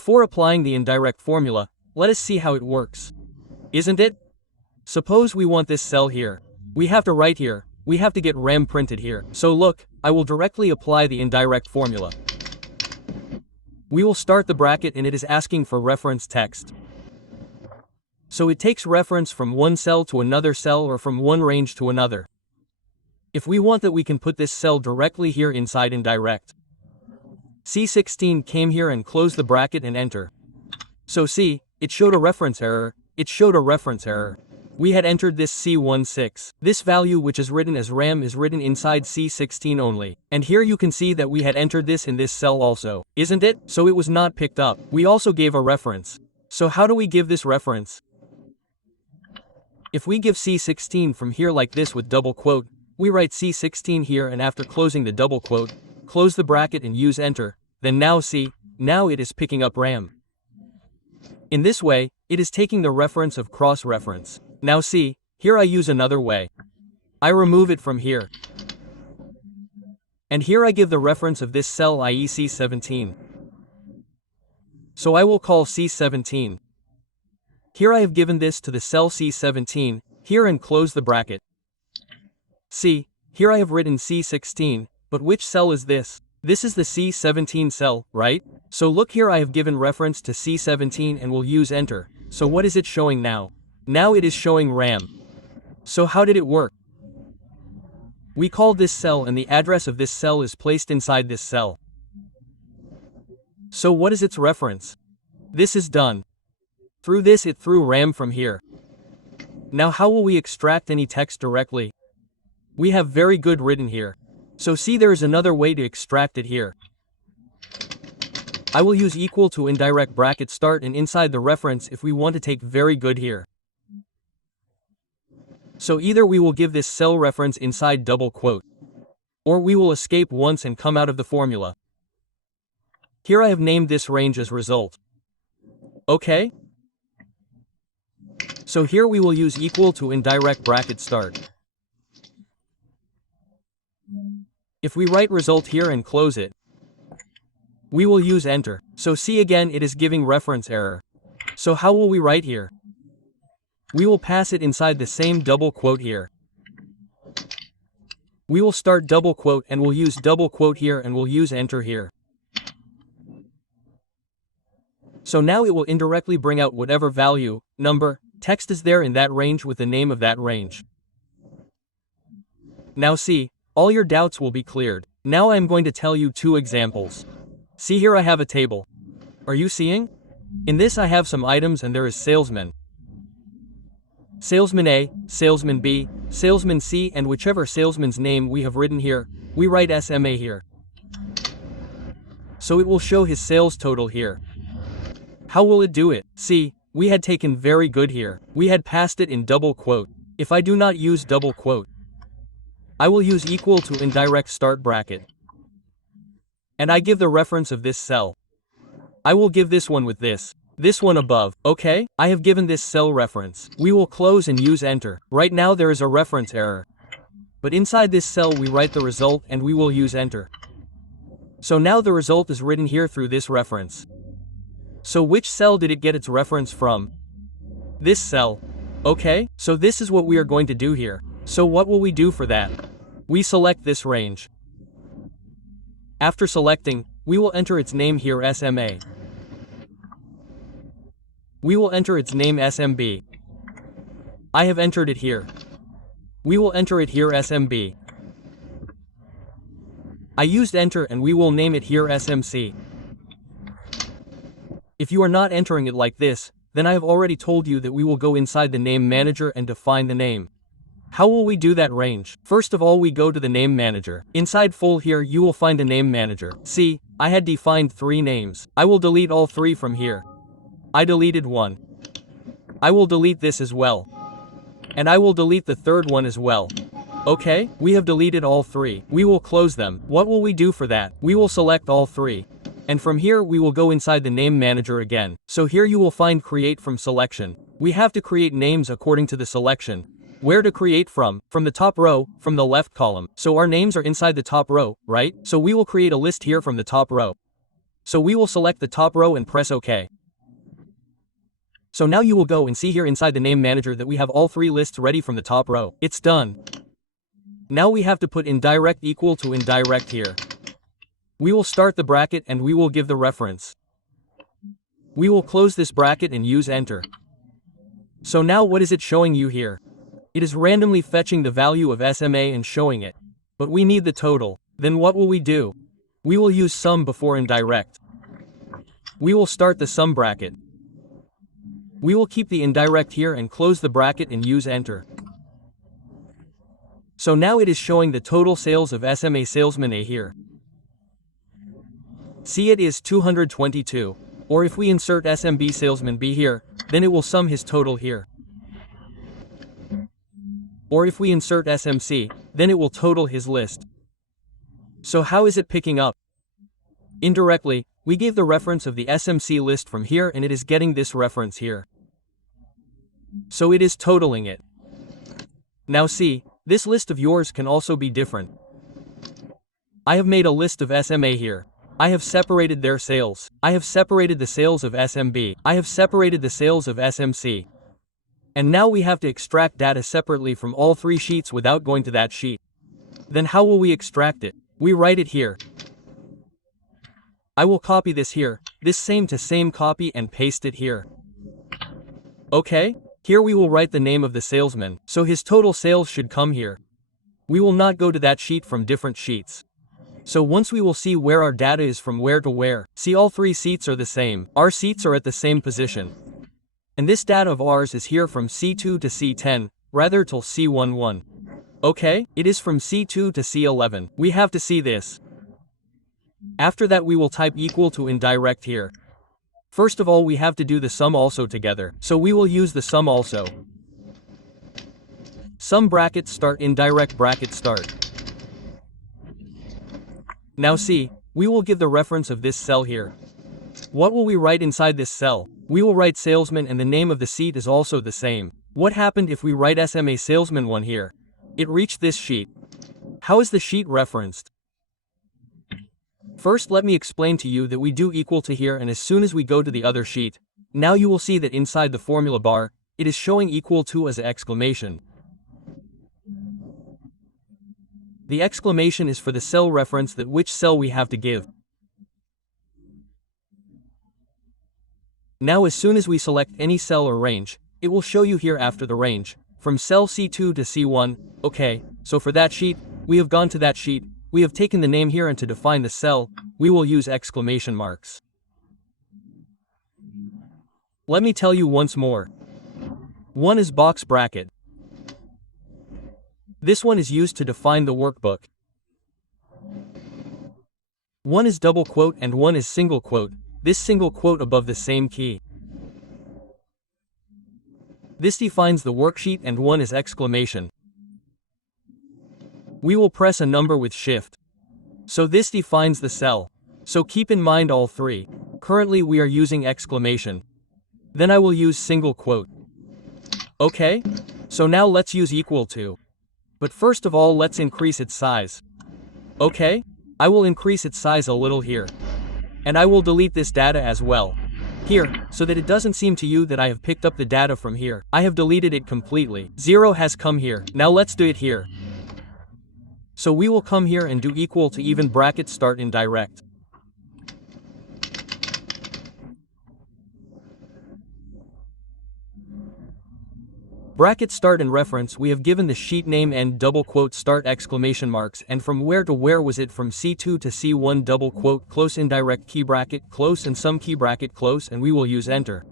Before applying the indirect formula, let us see how it works. Isn't it? Suppose we want this cell here. We have to write here. We have to get RAM printed here. So look, I will directly apply the indirect formula. We will start the bracket and it is asking for reference text. So it takes reference from one cell to another cell or from one range to another. If we want that, we can put this cell directly here inside indirect. C16 came here and close the bracket and enter. So see, it showed a reference error. We had entered this C16. This value which is written as RAM is written inside C16 only. And here you can see that we had entered this in this cell also, isn't it? So it was not picked up. We also gave a reference. So how do we give this reference? If we give C16 from here like this with double quote, we write C16 here and after closing the double quote, close the bracket and use enter, then now see, now it is picking up RAM. In this way, it is taking the reference of cross-reference. Now see, here I use another way. I remove it from here. And here I give the reference of this cell, i.e. C17. So I will call C17. Here I have given this to the cell C17, here and close the bracket. See, here I have written C16, but which cell is this? This is the C17 cell, right? So look, here I have given reference to C17 and will use enter. So what is it showing now? Now it is showing RAM. So how did it work? We called this cell and the address of this cell is placed inside this cell. So what is its reference? This is done. Through this it threw RAM from here. Now how will we extract any text directly? We have very good written here. So see, there is another way to extract it here. I will use equal to indirect bracket start and inside the reference if we want to take very good here. So either we will give this cell reference inside double quote, or we will escape once and come out of the formula. Here I have named this range as result. Okay? So here we will use equal to indirect bracket start. If we write result here and close it, we will use enter. So see, again it is giving reference error. So how will we write here? We will pass it inside the same double quote here. We will start double quote and we'll use double quote here and we'll use enter here. So now it will indirectly bring out whatever value, number, text is there in that range with the name of that range. Now see, all your doubts will be cleared. Now I am going to tell you two examples. See, here I have a table. Are you seeing? In this I have some items and there is salesman. Salesman A, salesman B, salesman C, and whichever salesman's name we have written here, we write SMA here. So it will show his sales total here. How will it do it? See, we had taken very good here. We had passed it in double quote. If I do not use double quote, I will use equal to indirect start bracket. And I give the reference of this cell. I will give this one with this one above, okay? I have given this cell reference. We will close and use enter. Right now there is a reference error. But inside this cell we write the result and we will use enter. So now the result is written here through this reference. So which cell did it get its reference from? This cell. Okay? So this is what we are going to do here. So what will we do for that? We select this range. After selecting, we will enter its name here SMA. We will enter its name SMB. I have entered it here. We will enter it here SMB. I used enter and we will name it here SMC. If you are not entering it like this, then I have already told you that we will go inside the name manager and define the name. How will we do that range? First of all, we go to the name manager. Inside full here you will find a name manager. See, I had defined 3 names. I will delete all 3 from here. I deleted one. I will delete this as well. And I will delete the third one as well. Okay, we have deleted all 3. We will close them. What will we do for that? We will select all 3. And from here we will go inside the name manager again. So here you will find create from selection. We have to create names according to the selection. Where to create from? From the top row, from the left column. So our names are inside the top row, right? So we will create a list here from the top row. So we will select the top row and press OK. So now you will go and see here inside the name manager that we have all 3 lists ready from the top row. It's done. Now we have to put indirect equal to indirect here. We will start the bracket and we will give the reference. We will close this bracket and use enter. So now what is it showing you here? It is randomly fetching the value of SMA and showing it. But we need the total. Then what will we do? We will use sum before indirect. We will start the sum bracket. We will keep the indirect here and close the bracket and use enter. So now it is showing the total sales of SMA salesman A here. See, it is 222. Or if we insert SMB salesman B here, then it will sum his total here. Or if we insert SMC, then it will total his list. So how is it picking up? Indirectly, we gave the reference of the SMC list from here and it is getting this reference here. So it is totaling it. Now see, this list of yours can also be different. I have made a list of SMA here. I have separated their sales. I have separated the sales of SMB. I have separated the sales of SMC. And now we have to extract data separately from all 3 sheets without going to that sheet. Then how will we extract it? We write it here. I will copy this here, this same to same copy and paste it here. Okay? Here we will write the name of the salesman, so his total sales should come here. We will not go to that sheet from different sheets. So once we will see where our data is from where to where, see all 3 seats are the same, our seats are at the same position. And this data of ours is here from C2 to C10, rather till C11. Okay, it is from C2 to C11, we have to see this. After that we will type equal to indirect here. First of all we have to do the sum also together, so we will use the sum also. Sum bracket start indirect bracket start. Now see, we will give the reference of this cell here. What will we write inside this cell? We will write salesman and the name of the seat is also the same. What happened if we write SMA salesman 1 here? It reached this sheet. How is the sheet referenced? First let me explain to you that we do equal to here and as soon as we go to the other sheet, now you will see that inside the formula bar, it is showing equal to as an exclamation. The exclamation is for the cell reference that which cell we have to give. Now as soon as we select any cell or range, it will show you here after the range, from cell C2 to C1, okay, so for that sheet, we have gone to that sheet, we have taken the name here and to define the cell, we will use exclamation marks. Let me tell you once more. One is box bracket. This one is used to define the workbook. One is double quote and one is single quote, this single quote above the same key. This defines the worksheet and one is exclamation. We will press a number with shift. So this defines the cell. So keep in mind all 3. Currently we are using exclamation. Then I will use single quote. Okay? So now let's use equal to. But first of all let's increase its size. Okay? I will increase its size a little here. And I will delete this data as well. Here, so that it doesn't seem to you that I have picked up the data from here. I have deleted it completely. 0 has come here. Now let's do it here. So we will come here and do equal to even bracket start indirect. Bracket start and reference we have given the sheet name and double quote start exclamation marks and from where to where was it from C2 to C1 double quote close indirect key bracket close and sum key bracket close and we will use enter.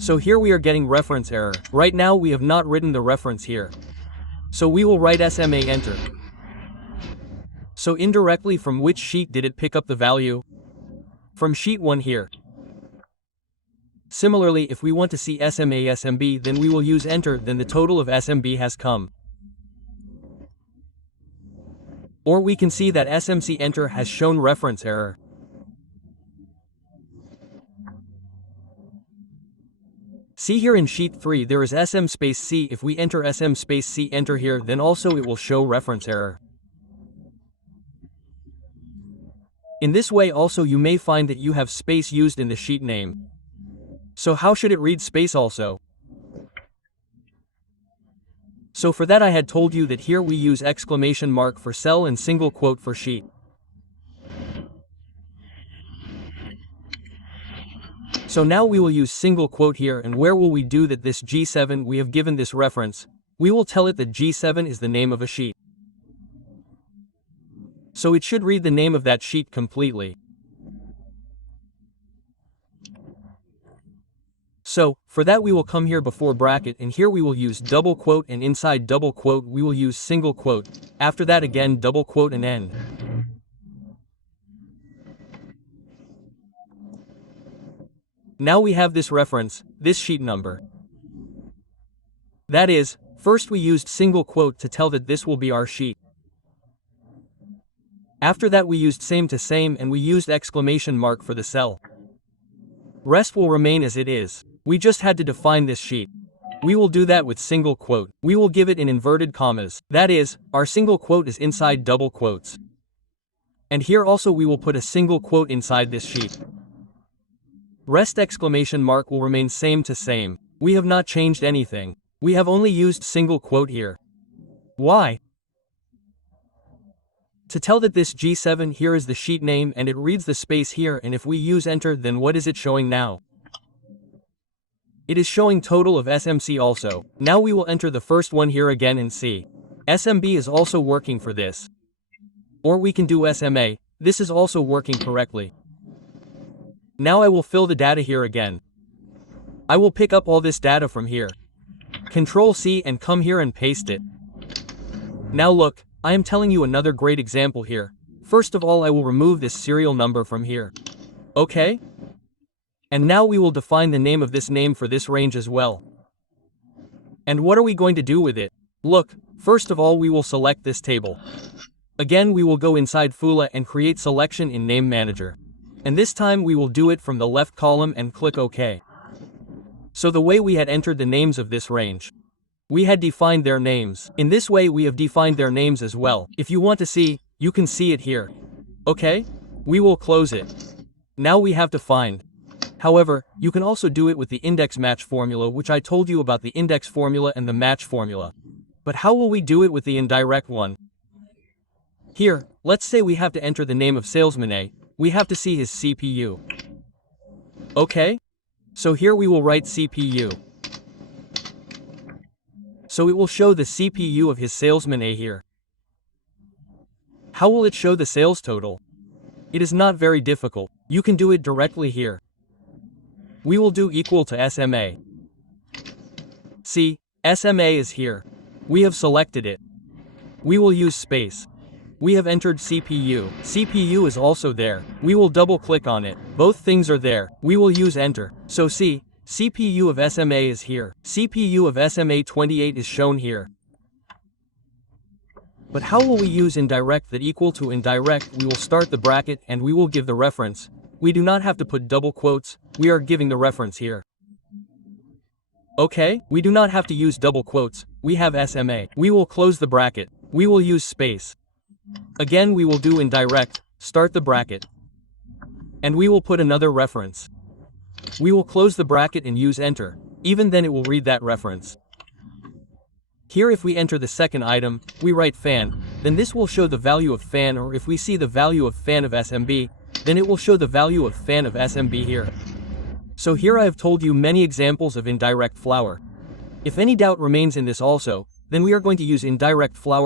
So here we are getting reference error. Right now we have not written the reference here. So we will write SMA enter. So indirectly from which sheet did it pick up the value? From sheet 1 here. Similarly if we want to see SMA SMB then we will use enter then the total of SMB has come. Or we can see that SMC enter has shown reference error. See here in sheet 3 there is SM space C. If we enter SM space C enter here then also it will show reference error. In this way also you may find that you have space used in the sheet name. So how should it read space also? So for that I had told you that here we use exclamation mark for cell and single quote for sheet. So now we will use single quote here, and where will we do that? This G7 we have given this reference. We will tell it that G7 is the name of a sheet. So it should read the name of that sheet completely. So, for that we will come here before bracket, and here we will use double quote, and inside double quote we will use single quote. After that again double quote and end. Now we have this reference, this sheet number. That is, first we used single quote to tell that this will be our sheet. After that we used same to same, and we used exclamation mark for the cell. Rest will remain as it is. We just had to define this sheet. We will do that with single quote. We will give it in inverted commas. That is, our single quote is inside double quotes. And here also we will put a single quote inside this sheet. Rest exclamation mark will remain same to same. We have not changed anything. We have only used single quote here. Why? To tell that this G7 here is the sheet name and it reads the space here, and if we use enter, then what is it showing now? It is showing total of SMC also. Now we will enter the first one here again and see. SMB is also working for this. Or we can do SMA, this is also working correctly. Now I will fill the data here again. I will pick up all this data from here. Control C and come here and paste it. Now look, I am telling you another great example here. First of all I will remove this serial number from here. Okay? And now we will define the name of this name for this range as well. And what are we going to do with it? Look, first of all we will select this table. Again we will go inside Fula and create selection in Name Manager. And this time we will do it from the left column and click OK. So the way we had entered the names of this range, we had defined their names. In this way we have defined their names as well. If you want to see, you can see it here. Okay? We will close it. Now we have to find. However, you can also do it with the index match formula, which I told you about the index formula and the match formula. But how will we do it with the indirect one? Here, let's say we have to enter the name of salesman A. We have to see his CPU. Okay? So here we will write CPU. So it will show the CPU of his salesman A here. How will it show the sales total? It is not very difficult. You can do it directly here. We will do equal to SMA. See, SMA is here. We have selected it. We will use space. We have entered CPU. CPU is also there. We will double click on it. Both things are there. We will use enter. So see, CPU of SMA is here. CPU of SMA 28 is shown here. But how will we use indirect? That equal to indirect, we will start the bracket and we will give the reference. We do not have to put double quotes, we are giving the reference here. Okay, we do not have to use double quotes, we have SMA. We will close the bracket. We will use space. Again we will do indirect, start the bracket. And we will put another reference. We will close the bracket and use enter. Even then it will read that reference. Here if we enter the second item, we write fan, then this will show the value of fan, or if we see the value of fan of SMB, then it will show the value of fan of SMB here. So here I have told you many examples of indirect flower. If any doubt remains in this also, then we are going to use indirect flower